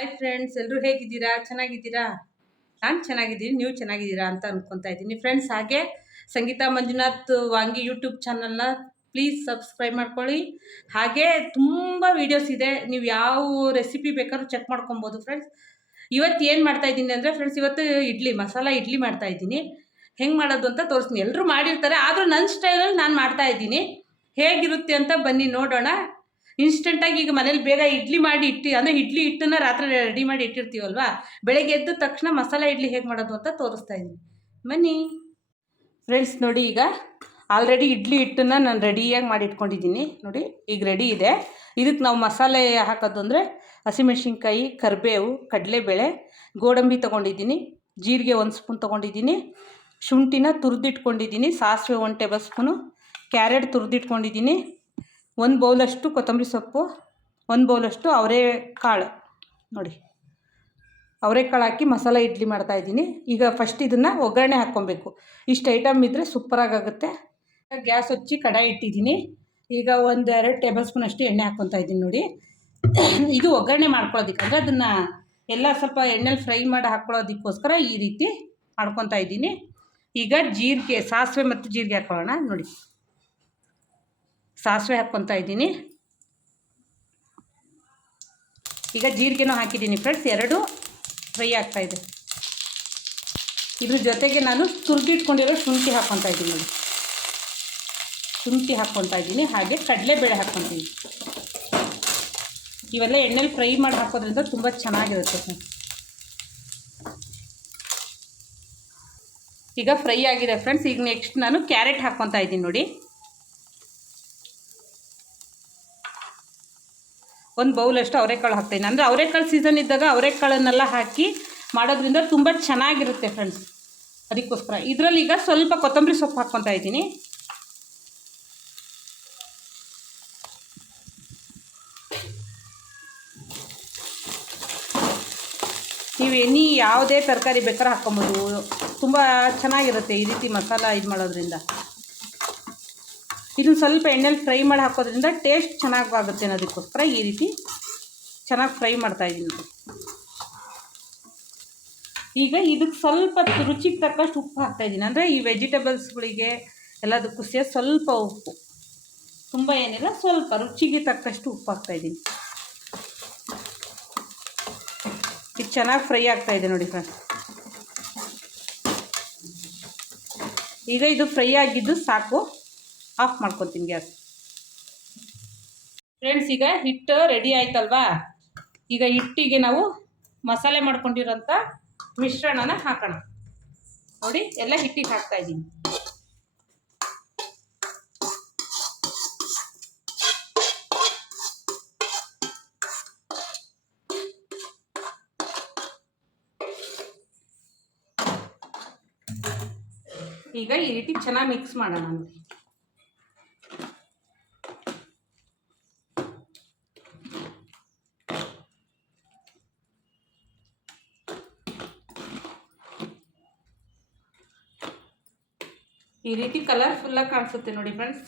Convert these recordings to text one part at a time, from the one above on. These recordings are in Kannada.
ಹಾಯ್ ಫ್ರೆಂಡ್ಸ್, ಎಲ್ಲರೂ ಹೇಗಿದ್ದೀರಾ? ಚೆನ್ನಾಗಿದ್ದೀರಾ? ನಾನು ಚೆನ್ನಾಗಿದ್ದೀನಿ, ನೀವು ಚೆನ್ನಾಗಿದ್ದೀರಾ ಅಂತ ಅನ್ಕೊತಾ ಇದ್ದೀನಿ ಫ್ರೆಂಡ್ಸ್. ಹಾಗೆ ಸಂಗೀತಾ ಮಂಜುನಾಥ್ ವಾಂಗಿ ಯೂಟ್ಯೂಬ್ ಚಾನಲ್ನ ಪ್ಲೀಸ್ ಸಬ್ಸ್ಕ್ರೈಬ್ ಮಾಡ್ಕೊಳ್ಳಿ. ಹಾಗೆ ತುಂಬ ವೀಡಿಯೋಸ್ ಇದೆ, ನೀವು ಯಾವ ರೆಸಿಪಿ ಬೇಕಾದ್ರೂ ಚೆಕ್ ಮಾಡ್ಕೊಬೋದು ಫ್ರೆಂಡ್ಸ್. ಇವತ್ತು ಏನು ಮಾಡ್ತಾಯಿದ್ದೀನಿ ಅಂದರೆ ಫ್ರೆಂಡ್ಸ್, ಇವತ್ತು ಮಸಾಲ ಇಡ್ಲಿ ಮಾಡ್ತಾಯಿದ್ದೀನಿ. ಹೆಂಗೆ ಮಾಡೋದು ಅಂತ ತೋರಿಸ್ತೀನಿ. ಎಲ್ಲರೂ ಮಾಡಿರ್ತಾರೆ, ಆದರೂ ನನ್ನ ಸ್ಟೈಲಲ್ಲಿ ನಾನು ಮಾಡ್ತಾಯಿದ್ದೀನಿ. ಹೇಗಿರುತ್ತೆ ಅಂತ ಬನ್ನಿ ನೋಡೋಣ. ಇನ್ಸ್ಟೆಂಟಾಗಿ ಈಗ ಮನೇಲಿ ಬೇಗ ಇಡ್ಲಿ ಮಾಡಿ ಅಂದರೆ ಇಡ್ಲಿ ಹಿಟ್ಟನ್ನ ರಾತ್ರಿ ರೆಡಿ ಮಾಡಿ ಇಟ್ಟಿರ್ತೀವಲ್ವಾ, ಬೆಳಗ್ಗೆ ಎದ್ದ ತಕ್ಷಣ ಮಸಾಲೆ ಇಡ್ಲಿ ಹೇಗೆ ಮಾಡೋದು ಅಂತ ತೋರಿಸ್ತಾ ಇದ್ದೀನಿ, ಬನ್ನಿ ಫ್ರೆಂಡ್ಸ್. ನೋಡಿ, ಈಗ ಆಲ್ರೆಡಿ ಇಡ್ಲಿ ಹಿಟ್ಟನ್ನು ನಾನು ರೆಡಿಯಾಗಿ ಮಾಡಿ ಇಟ್ಕೊಂಡಿದ್ದೀನಿ. ನೋಡಿ, ಈಗ ರೆಡಿ ಇದೆ. ಇದಕ್ಕೆ ನಾವು ಮಸಾಲೆ ಹಾಕೋದು ಅಂದರೆ ಹಸಿಮೆಣ್ಸಿನ್ಕಾಯಿ, ಕರಿಬೇವು, ಕಡಲೆಬೇಳೆ, ಗೋಡಂಬಿ ತೊಗೊಂಡಿದ್ದೀನಿ, ಜೀರಿಗೆ 1 ಸ್ಪೂನ್ ತೊಗೊಂಡಿದ್ದೀನಿ, ಶುಂಠಿನ ತುರಿದಿಟ್ಕೊಂಡಿದ್ದೀನಿ, ಸಾಸಿವೆ 1 ಟೇಬಲ್ ಸ್ಪೂನು, ಕ್ಯಾರೆಟ್ ತುರಿದಿಟ್ಕೊಂಡಿದ್ದೀನಿ, 1 ಬೌಲಷ್ಟು ಕೊತ್ತಂಬರಿ ಸೊಪ್ಪು, 1 ಬೌಲಷ್ಟು ಅವರೆಕಾಳು. ನೋಡಿ, ಅವರೆಕಾಳು ಹಾಕಿ ಮಸಾಲೆ ಇಡ್ಲಿ ಮಾಡ್ತಾಯಿದ್ದೀನಿ. ಈಗ ಫಸ್ಟ್ ಇದನ್ನು ಒಗ್ಗರಣೆ ಹಾಕ್ಕೊಬೇಕು. ಇಷ್ಟು ಐಟಮ್ ಇದ್ದರೆ ಸೂಪರಾಗುತ್ತೆ. ಗ್ಯಾಸ್ ಹಚ್ಚಿ ಕಡಾಯಿ ಇಟ್ಟಿದ್ದೀನಿ. ಈಗ 1-2 ಟೇಬಲ್ ಸ್ಪೂನ್ ಅಷ್ಟು ಎಣ್ಣೆ ಹಾಕ್ಕೊತಾ ಇದ್ದೀನಿ. ನೋಡಿ, ಇದು ಒಗ್ಗರಣೆ ಮಾಡ್ಕೊಳ್ಳೋದಕ್ಕೆ ಅಂದರೆ ಅದನ್ನು ಎಲ್ಲ ಸ್ವಲ್ಪ ಎಣ್ಣೆಲಿ ಫ್ರೈ ಮಾಡಿ ಹಾಕ್ಕೊಳ್ಳೋದಕ್ಕೋಸ್ಕರ ಈ ರೀತಿ ಮಾಡ್ಕೊತಾ ಇದ್ದೀನಿ. ಈಗ ಜೀರಿಗೆ, ಸಾಸಿವೆ ಮತ್ತು ಜೀರಿಗೆ ಹಾಕ್ಕೊಳ್ಳೋಣ. ನೋಡಿ, ಸಾಸಿವೆ ಹಾಕ್ಕೊತಾ ಇದ್ದೀನಿ. ಈಗ ಜೀರಿಗೆನೂ ಹಾಕಿದ್ದೀನಿ ಫ್ರೆಂಡ್ಸ್, 2 ಫ್ರೈ ಆಗ್ತಾಯಿದೆ. ಇದ್ರ ಜೊತೆಗೆ ನಾನು ತುರಿದಿಟ್ಕೊಂಡಿರೋ ಶುಂಠಿ ಹಾಕ್ಕೊತಾ ಇದ್ದೀನಿ. ನೋಡಿ, ಶುಂಠಿ ಹಾಕ್ಕೊತಾ ಇದ್ದೀನಿ. ಹಾಗೆ ಕಡಲೆಬೇಳೆ ಹಾಕ್ಕೊತೀನಿ. ಇವೆಲ್ಲ ಎಣ್ಣೆಲಿ ಫ್ರೈ ಮಾಡಿ ಹಾಕೋದ್ರಿಂದ ತುಂಬ ಚೆನ್ನಾಗಿರುತ್ತೆ ಫ್ರೆಂಡ್ಸ್. ಈಗ ಫ್ರೈ ಆಗಿದೆ ಫ್ರೆಂಡ್ಸ್. ಈಗ ನೆಕ್ಸ್ಟ್ ನಾನು ಕ್ಯಾರೆಟ್ ಹಾಕ್ಕೊತಾ ಇದ್ದೀನಿ. ನೋಡಿ, 1 ಬೌಲಷ್ಟು ಅವರೆಕಾಳು ಹಾಕ್ತಾಯಿದ್ದೀನಿ. ಅಂದರೆ ಅವರೆಕಾಳು ಸೀಸನ್ ಇದ್ದಾಗ ಅವರೆಕಾಳನ್ನೆಲ್ಲ ಹಾಕಿ ಮಾಡೋದ್ರಿಂದ ತುಂಬ ಚೆನ್ನಾಗಿರುತ್ತೆ ಫ್ರೆಂಡ್ಸ್. ಅದಕ್ಕೋಸ್ಕರ ಇದರಲ್ಲಿ ಈಗ ಸ್ವಲ್ಪ ಕೊತ್ತಂಬರಿ ಸೊಪ್ಪು ಹಾಕ್ಕೊತಾ ಇದ್ದೀನಿ. ನೀವು ಯಾವುದೇ ತರಕಾರಿ ಬೇಕಾದ್ರೆ ಹಾಕ್ಕೊಬೋದು. ತುಂಬ ಚೆನ್ನಾಗಿರುತ್ತೆ ಈ ರೀತಿ ಮಸಾಲ ಇದು ಮಾಡೋದ್ರಿಂದ. ಇದನ್ನು ಸ್ವಲ್ಪ ಎಣ್ಣೆಲಿ ಫ್ರೈ ಮಾಡಿ ಹಾಕೋದ್ರಿಂದ ಟೇಸ್ಟ್ ಚೆನ್ನಾಗಾಗುತ್ತೆ ಅನ್ನೋದಕ್ಕೋಸ್ಕರ ಈ ರೀತಿ ಚೆನ್ನಾಗಿ ಫ್ರೈ ಮಾಡ್ತಾಯಿದ್ದೀನಿ. ಈಗ ಇದಕ್ಕೆ ಸ್ವಲ್ಪ ರುಚಿಗೆ ತಕ್ಕಷ್ಟು ಉಪ್ಪು ಹಾಕ್ತಾಯಿದ್ದೀನಿ. ಅಂದರೆ ಈ ವೆಜಿಟೇಬಲ್ಸ್ಗಳಿಗೆ ಎಲ್ಲದಕ್ಕೂ ಸೇರಿ ಸ್ವಲ್ಪ ಉಪ್ಪು, ತುಂಬ ಏನಿಲ್ಲ, ಸ್ವಲ್ಪ ರುಚಿಗೆ ತಕ್ಕಷ್ಟು ಉಪ್ಪು ಹಾಕ್ತಾಯಿದ್ದೀನಿ. ಇದು ಚೆನ್ನಾಗಿ ಫ್ರೈ ಆಗ್ತಾಯಿದೆ ನೋಡಿ ಫ್ರೆಂಡ್ಸ್. ಈಗ ಇದು ಫ್ರೈ ಆಗಿದ್ದು ಸಾಕು, ಆಫ್ ಮಾಡ್ಕೊತೀನಿ ಗ್ಯಾಸ್. ಫ್ರೆಂಡ್ಸ್, ಈಗ ಹಿಟ್ಟು ರೆಡಿ ಆಯ್ತಲ್ವಾ. ಈಗ ಹಿಟ್ಟಿಗೆ ನಾವು ಮಸಾಲೆ ಮಾಡ್ಕೊಂಡಿರೋಂಥ ಮಿಶ್ರಣನ ಹಾಕೋಣ. ನೋಡಿ, ಎಲ್ಲ ಹಿಟ್ಟಿಗೆ ಹಾಕ್ತಾ ಇದ್ದೀನಿ. ಈಗ ಈ ರೀತಿ ಚೆನ್ನಾಗಿ ಮಿಕ್ಸ್ ಮಾಡೋಣ. ಈ ರೀತಿ ಕಲರ್ಫುಲ್ಲಾಗಿ ಕಾಣಿಸುತ್ತೆ ನೋಡಿ ಫ್ರೆಂಡ್ಸ್.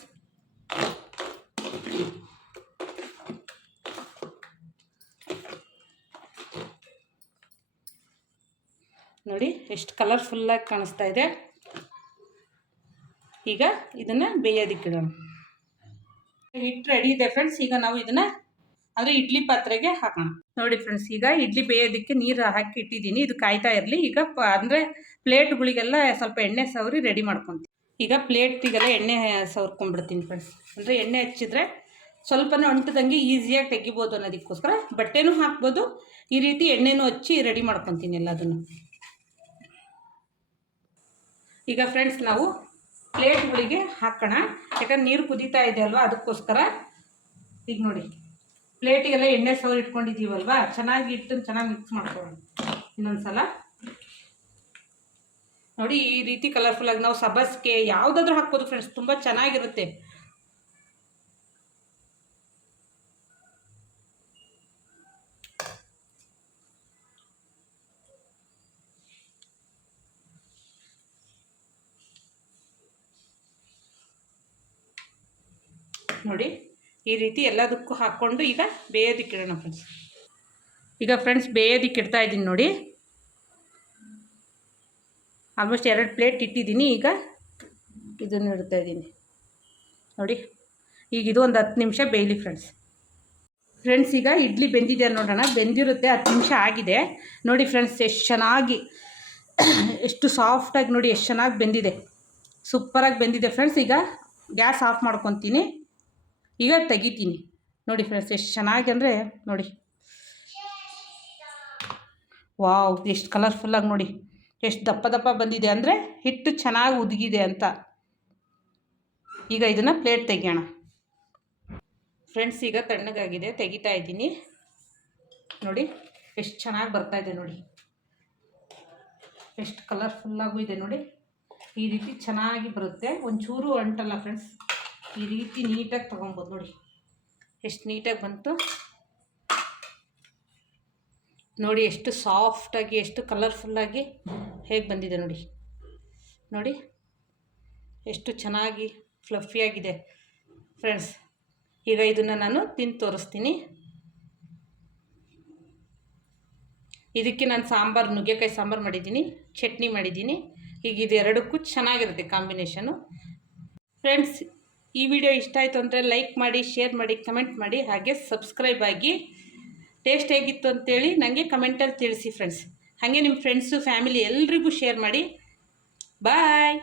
ನೋಡಿ, ಎಷ್ಟು ಕಲರ್ಫುಲ್ಲಾಗಿ ಕಾಣಿಸ್ತಾ ಇದೆ. ಈಗ ಇದನ್ನು ಬೇಯೋದಕ್ಕಿಡೋಣ. ಹಿಟ್ಟು ರೆಡಿ ಇದೆ ಫ್ರೆಂಡ್ಸ್. ಈಗ ನಾವು ಇದನ್ನು ಅಂದರೆ ಇಡ್ಲಿ ಪಾತ್ರೆಗೆ ಹಾಕೋಣ. ನೋಡಿ ಫ್ರೆಂಡ್ಸ್, ಈಗ ಇಡ್ಲಿ ಬೇಯೋದಕ್ಕೆ ನೀರು ಹಾಕಿ ಇಟ್ಟಿದ್ದೀನಿ. ಇದು ಕಾಯ್ತಾ ಇರಲಿ. ಈಗ ಅಂದರೆ ಪ್ಲೇಟ್ಗಳಿಗೆಲ್ಲ ಸ್ವಲ್ಪ ಎಣ್ಣೆ ಸವರಿ ರೆಡಿ ಮಾಡ್ಕೊತೀನಿ. ಈಗ ಪ್ಲೇಟಿಗೆಲ್ಲ ಎಣ್ಣೆ ಸವರ್ಕೊಂಡ್ಬಿಡ್ತೀನಿ ಫ್ರೆಂಡ್ಸ್. ಅಂದರೆ ಎಣ್ಣೆ ಹಚ್ಚಿದ್ರೆ ಸ್ವಲ್ಪನೇ ಅಂಟದಂಗೆ ಈಸಿಯಾಗಿ ತೆಗಿಬೋದು ಅನ್ನೋದಕ್ಕೋಸ್ಕರ ಬಟ್ಟೆನೂ ಹಾಕ್ಬೋದು. ಈ ರೀತಿ ಎಣ್ಣೆನೂ ಹಚ್ಚಿ ರೆಡಿ ಮಾಡ್ಕೊತೀನಿ ಎಲ್ಲದನ್ನು. ಈಗ ಫ್ರೆಂಡ್ಸ್, ನಾವು ಪ್ಲೇಟ್ಗಳಿಗೆ ಹಾಕೋಣ. ಯಾಕಂದ್ರೆ ನೀರು ಕುದೀತಾ ಇದೆ ಅಲ್ವಾ, ಅದಕ್ಕೋಸ್ಕರ. ಈಗ ನೋಡಿ, ಪ್ಲೇಟಿಗೆಲ್ಲ ಎಣ್ಣೆ ಸವರಿ ಇಟ್ಕೊಂಡಿದ್ದೀವಲ್ವಾ, ಚೆನ್ನಾಗಿ ಹಿಟ್ಟನ್ನು ಚೆನ್ನಾಗಿ ಮಿಕ್ಸ್ ಮಾಡ್ಕೊಳ್ಳೋಣ ಇನ್ನೊಂದ್ಸಲ. ನೋಡಿ, ಈ ರೀತಿ ಕಲರ್ಫುಲ್ಲಾಗಿ ನಾವು ಸಬ್ಬಸ್ಗೆ ಯಾವುದಾದ್ರೂ ಹಾಕ್ಬೋದು ಫ್ರೆಂಡ್ಸ್, ತುಂಬ ಚೆನ್ನಾಗಿರುತ್ತೆ. ನೋಡಿ, ಈ ರೀತಿ ಎಲ್ಲದಕ್ಕೂ ಹಾಕ್ಕೊಂಡು ಈಗ ಬೇಯೋದಕ್ಕಿಡೋಣ ಫ್ರೆಂಡ್ಸ್. ಈಗ ಫ್ರೆಂಡ್ಸ್ ಬೇಯೋದಕ್ಕೆ ಇಡ್ತಾ ಇದ್ದೀನಿ ನೋಡಿ. ಆಲ್ಮೋಸ್ಟ್ 2 ಪ್ಲೇಟ್ ಇಟ್ಟಿದ್ದೀನಿ. ಈಗ ಇದನ್ನು ಇಡ್ತಾ ಇದ್ದೀನಿ ನೋಡಿ. ಈಗ ಇದು ಒಂದು 10 ನಿಮಿಷ ಬೇಯಲಿ ಫ್ರೆಂಡ್ಸ್. ಈಗ ಇಡ್ಲಿ ಬೆಂದಿದೆ ನೋಡೋಣ. ಬೆಂದಿರುತ್ತೆ, 10 ನಿಮಿಷ ಆಗಿದೆ ನೋಡಿ ಫ್ರೆಂಡ್ಸ್. ಎಷ್ಟು ಚೆನ್ನಾಗಿ ಎಷ್ಟು ಸಾಫ್ಟಾಗಿ ನೋಡಿ, ಎಷ್ಟು ಚೆನ್ನಾಗಿ ಬೆಂದಿದೆ, ಸೂಪರಾಗಿ ಬೆಂದಿದೆ ಫ್ರೆಂಡ್ಸ್. ಈಗ ಗ್ಯಾಸ್ ಆಫ್ ಮಾಡ್ಕೊತೀನಿ. ಈಗ ತೆಗಿತೀನಿ ನೋಡಿ ಫ್ರೆಂಡ್ಸ್. ಎಷ್ಟು ಚೆನ್ನಾಗಿ ಅಂದರೆ ನೋಡಿ, ವಾವ್, ಎಷ್ಟು ಕಲರ್ಫುಲ್ಲಾಗಿ ನೋಡಿ, ಎಷ್ಟು ದಪ್ಪ ದಪ್ಪ ಬಂದಿದೆ ಅಂದರೆ ಹಿಟ್ಟು ಚೆನ್ನಾಗಿ ಉದುಗಿದೆ ಅಂತ. ಈಗ ಇದನ್ನು ಪ್ಲೇಟ್ ತೆಗಿಯೋಣ ಫ್ರೆಂಡ್ಸ್. ಈಗ ತಣ್ಣಗಾಗಿದೆ, ತೆಗಿತಾ ಇದ್ದೀನಿ ನೋಡಿ. ಎಷ್ಟು ಚೆನ್ನಾಗಿ ಬರ್ತಾಯಿದೆ ನೋಡಿ, ಎಷ್ಟು ಕಲರ್ಫುಲ್ಲಾಗೂ ಇದೆ ನೋಡಿ. ಈ ರೀತಿ ಚೆನ್ನಾಗಿ ಬರುತ್ತೆ, ಒಂಚೂರು ಅಂಟಲ್ಲ ಫ್ರೆಂಡ್ಸ್. ಈ ರೀತಿ ನೀಟಾಗಿ ತೊಗೊಬೋದು ನೋಡಿ, ಎಷ್ಟು ನೀಟಾಗಿ ಬಂತು ನೋಡಿ. ಎಷ್ಟು ಸಾಫ್ಟಾಗಿ, ಎಷ್ಟು ಕಲರ್ಫುಲ್ಲಾಗಿ ಹೇಗೆ ಬಂದಿದೆ ನೋಡಿ. ನೋಡಿ ಎಷ್ಟು ಚೆನ್ನಾಗಿ ಫ್ಲಫಿಯಾಗಿದೆ ಫ್ರೆಂಡ್ಸ್. ಈಗ ಇದನ್ನು ನಾನು ತಿಂದು ತೋರಿಸ್ತೀನಿ. ಇದಕ್ಕೆ ನಾನು ಸಾಂಬಾರು, ನುಗ್ಗೆಕಾಯಿ ಸಾಂಬಾರು ಮಾಡಿದ್ದೀನಿ, ಚಟ್ನಿ ಮಾಡಿದ್ದೀನಿ. ಈಗ ಇದು ಎರಡಕ್ಕೂ ಚೆನ್ನಾಗಿರುತ್ತೆ ಕಾಂಬಿನೇಷನು ಫ್ರೆಂಡ್ಸ್. ಈ ವಿಡಿಯೋ ಇಷ್ಟ ಆಯಿತು ಅಂದರೆ ಲೈಕ್ ಮಾಡಿ, ಶೇರ್ ಮಾಡಿ, ಕಮೆಂಟ್ ಮಾಡಿ, ಹಾಗೆ ಸಬ್ಸ್ಕ್ರೈಬ್ ಆಗಿ. ಟೇಸ್ಟ್ ಹೇಗಿತ್ತು ಅಂತೇಳಿ ನನಗೆ ಕಮೆಂಟಲ್ಲಿ ತಿಳಿಸಿ ಫ್ರೆಂಡ್ಸ್. ಹಾಗೆ ನಿಮ್ಮ ಫ್ರೆಂಡ್ಸು, ಫ್ಯಾಮಿಲಿ ಎಲ್ರಿಗೂ ಶೇರ್ ಮಾಡಿ. ಬಾಯ್.